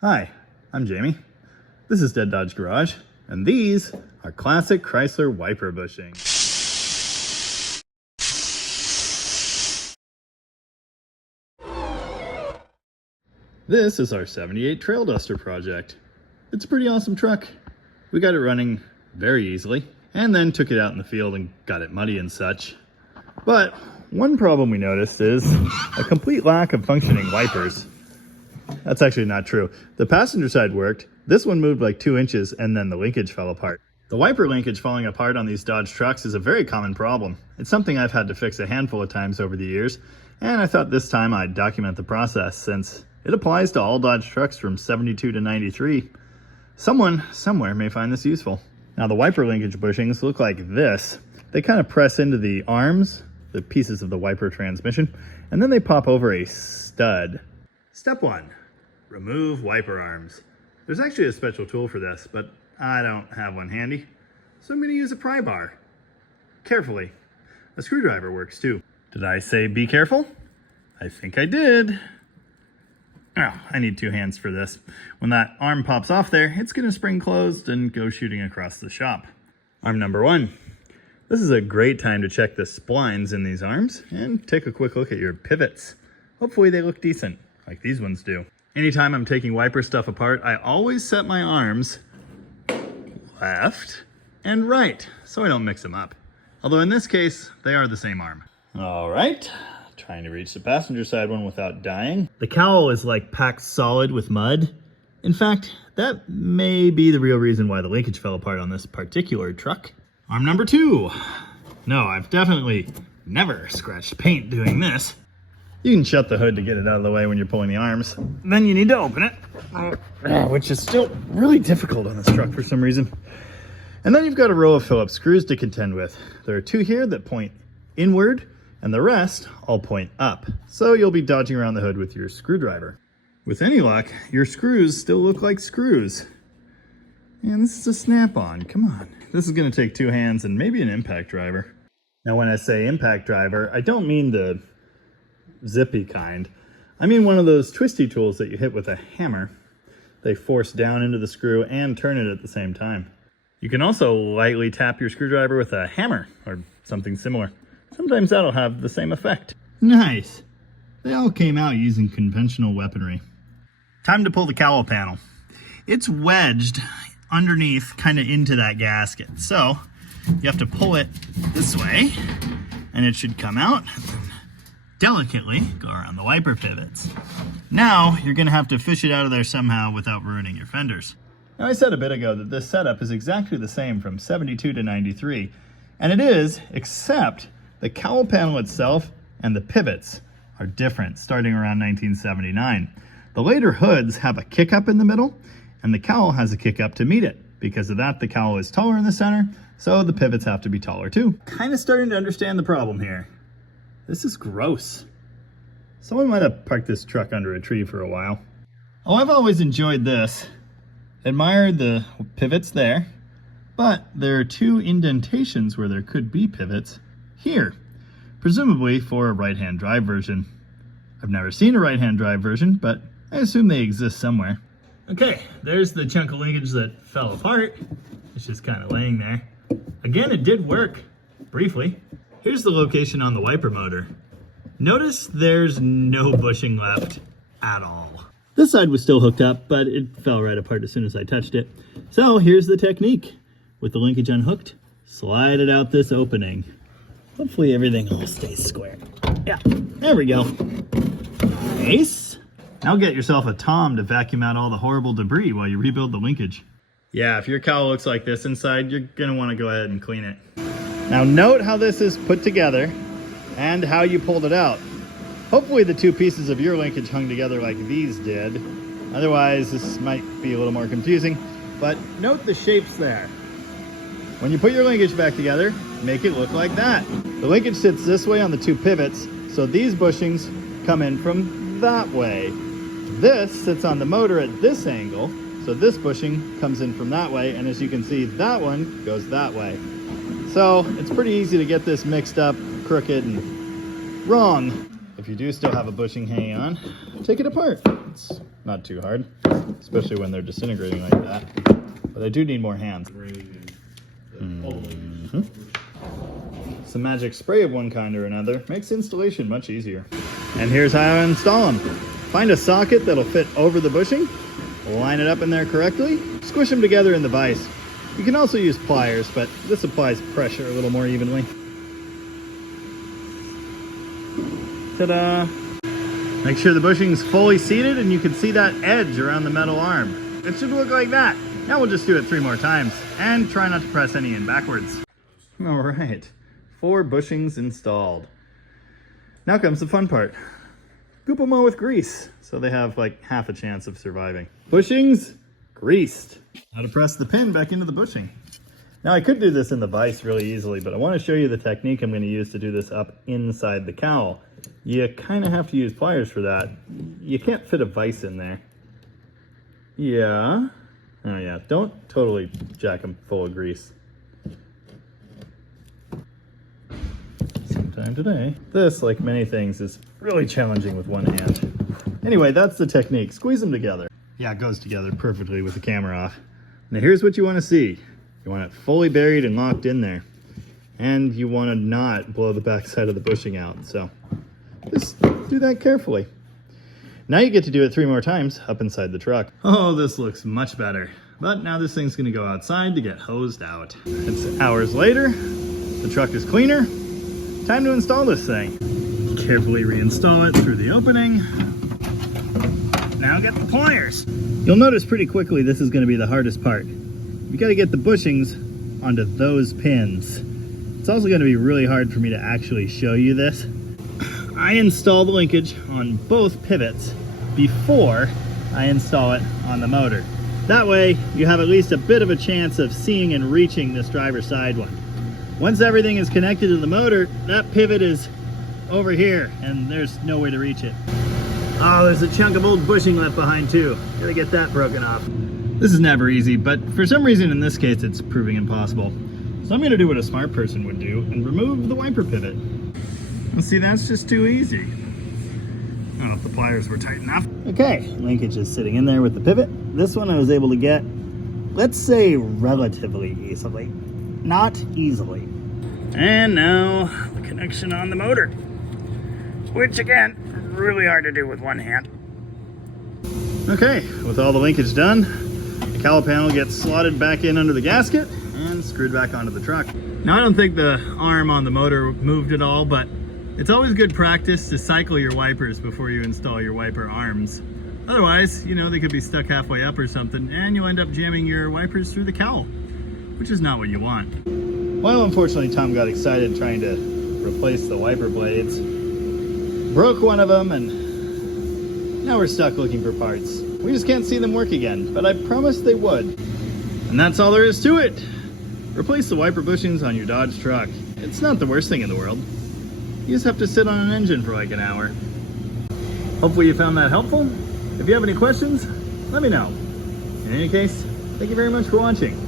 Hi, I'm Jamie. This is Dead Dodge Garage, and these are classic Chrysler wiper bushings. This is our 78 Trail Duster project. It's a pretty awesome truck. We got it running very easily, and then took it out in the field and got it muddy and such. But one problem we noticed is a complete lack of functioning wipers. That's actually not true. The passenger side worked. This one moved like 2 inches and then the linkage fell apart. The wiper linkage falling apart on these Dodge trucks is a very common problem. It's something I've had to fix a handful of times over the years, and I thought this time I'd document the process since it applies to all Dodge trucks from 72 to 93. Someone somewhere may find this useful. Now the wiper linkage bushings look like this. They kind of press into the arms, the pieces of the wiper transmission, and then they pop over a stud. Step 1. Remove wiper arms. There's actually a special tool for this, but I don't have one handy, so I'm going to use a pry bar. Carefully. A screwdriver works too. Did I say be careful? I think I did. Oh, I need 2 hands for this. When that arm pops off there, it's going to spring closed and go shooting across the shop. Arm number 1. This is a great time to check the splines in these arms and take a quick look at your pivots. Hopefully they look decent, like these ones do. Anytime I'm taking wiper stuff apart, I always set my arms left and right so I don't mix them up. Although in this case, they are the same arm. All right, trying to reach the passenger side one without dying. The cowl is like packed solid with mud. In fact, that may be the real reason why the linkage fell apart on this particular truck. Arm number 2. No, I've definitely never scratched paint doing this. You can shut the hood to get it out of the way when you're pulling the arms. Then you need to open it, which is still really difficult on this truck for some reason. And then you've got a row of Phillips screws to contend with. There are 2 here that point inward, and the rest all point up. So you'll be dodging around the hood with your screwdriver. With any luck, your screws still look like screws. And this is a snap-on, come on. This is gonna take 2 hands and maybe an impact driver. Now when I say impact driver, I don't mean the zippy kind. I mean one of those twisty tools that you hit with a hammer. They force down into the screw and turn it at the same time. You can also lightly tap your screwdriver with a hammer or something similar. Sometimes that'll have the same effect. Nice. They all came out using conventional weaponry. Time to pull the cowl panel. It's wedged underneath, kind of into that gasket. So you have to pull it this way and it should come out. Delicately go around the wiper pivots. Now you're going to have to fish it out of there somehow without ruining your fenders. Now I said a bit ago that this setup is exactly the same from 72 to 93, and it is, except the cowl panel itself and the pivots are different starting around 1979. The later hoods have a kick up in the middle, and the cowl has a kick up to meet it. Because of that, the cowl is taller in the center, so the pivots have to be taller too. Kind of starting to understand the problem here. This is gross. Someone might have parked this truck under a tree for a while. Oh, I've always enjoyed this. Admired the pivots there, but there are 2 indentations where there could be pivots here, presumably for a right-hand drive version. I've never seen a right-hand drive version, but I assume they exist somewhere. Okay, there's the chunk of linkage that fell apart. It's just kind of laying there. Again, it did work, briefly. Here's the location on the wiper motor. Notice there's no bushing left at all. This side was still hooked up, but it fell right apart as soon as I touched it. So here's the technique. With the linkage unhooked, slide it out this opening. Hopefully everything all stays square. Yeah, there we go. Nice. Now get yourself a Tom to vacuum out all the horrible debris while you rebuild the linkage. Yeah, if your cowl looks like this inside, you're gonna wanna go ahead and clean it. Now note how this is put together and how you pulled it out. Hopefully the 2 pieces of your linkage hung together like these did. Otherwise, this might be a little more confusing, but note the shapes there. When you put your linkage back together, make it look like that. The linkage sits this way on the 2 pivots, so these bushings come in from that way. This sits on the motor at this angle, so this bushing comes in from that way, and as you can see, that one goes that way. So it's pretty easy to get this mixed up, crooked, and wrong. If If you do still have a bushing hanging on, take it apart. It's not too hard, especially when they're disintegrating like that. But I do need more hands. Some magic spray of one kind or another makes installation much easier. And here's how I install them. Find a socket that'll fit over the bushing, line it up in there correctly, squish them together in the vise. You can also use pliers, but this applies pressure a little more evenly. Ta-da! Make sure the bushing's fully seated and you can see that edge around the metal arm. It should look like that. Now we'll just do it 3 more times and try not to press any in backwards. All right, 4 bushings installed. Now comes the fun part. Goop them all with grease so they have like half a chance of surviving. Bushings greased. Now to press the pin back into the bushing. Now I could do this in the vise really easily, but I want to show you the technique I'm going to use to do this up inside the cowl. You kind of have to use pliers for that. You can't fit a vise in there. Yeah. Oh yeah, don't totally jack them full of grease. Sometime today. This, like many things, is really challenging with one hand. Anyway, that's the technique. Squeeze them together. Yeah, it goes together perfectly with the camera off. Now here's what you want to see. You want it fully buried and locked in there. And you want to not blow the back side of the bushing out. So just do that carefully. Now you get to do it 3 more times up inside the truck. Oh, this looks much better. But now this thing's gonna go outside to get hosed out. It's hours later, the truck is cleaner. Time to install this thing. Carefully reinstall it through the opening. Now get the pliers. You'll notice pretty quickly this is gonna be the hardest part. You gotta get the bushings onto those pins. It's also gonna be really hard for me to actually show you this. I install the linkage on both pivots before I install it on the motor. That way, you have at least a bit of a chance of seeing and reaching this driver's side one. Once everything is connected to the motor, that pivot is over here, and there's no way to reach it. Oh, there's a chunk of old bushing left behind too. Gotta get that broken off. This is never easy, but for some reason in this case, it's proving impossible. So I'm gonna do what a smart person would do and remove the wiper pivot. And see, that's just too easy. I don't know if the pliers were tight enough. Okay, linkage is sitting in there with the pivot. This one I was able to get, let's say, relatively easily. Not easily. And now the connection on the motor, which again, really hard to do with one hand. Okay, with all the linkage done, the cowl panel gets slotted back in under the gasket and screwed back onto the truck. Now I don't think the arm on the motor moved at all, but it's always good practice to cycle your wipers before you install your wiper arms. Otherwise, you know, they could be stuck halfway up or something, and you'll end up jamming your wipers through the cowl, which is not what you want. Well, unfortunately, Tom got excited trying to replace the wiper blades, broke one of them, and now we're stuck looking for parts. We just can't see them work again, but I promised they would. And that's all there is to it. Replace the wiper bushings on your Dodge truck. It's not the worst thing in the world. You just have to sit on an engine for like an hour. Hopefully you found that helpful. If you have any questions, let me know. In any case, thank you very much for watching.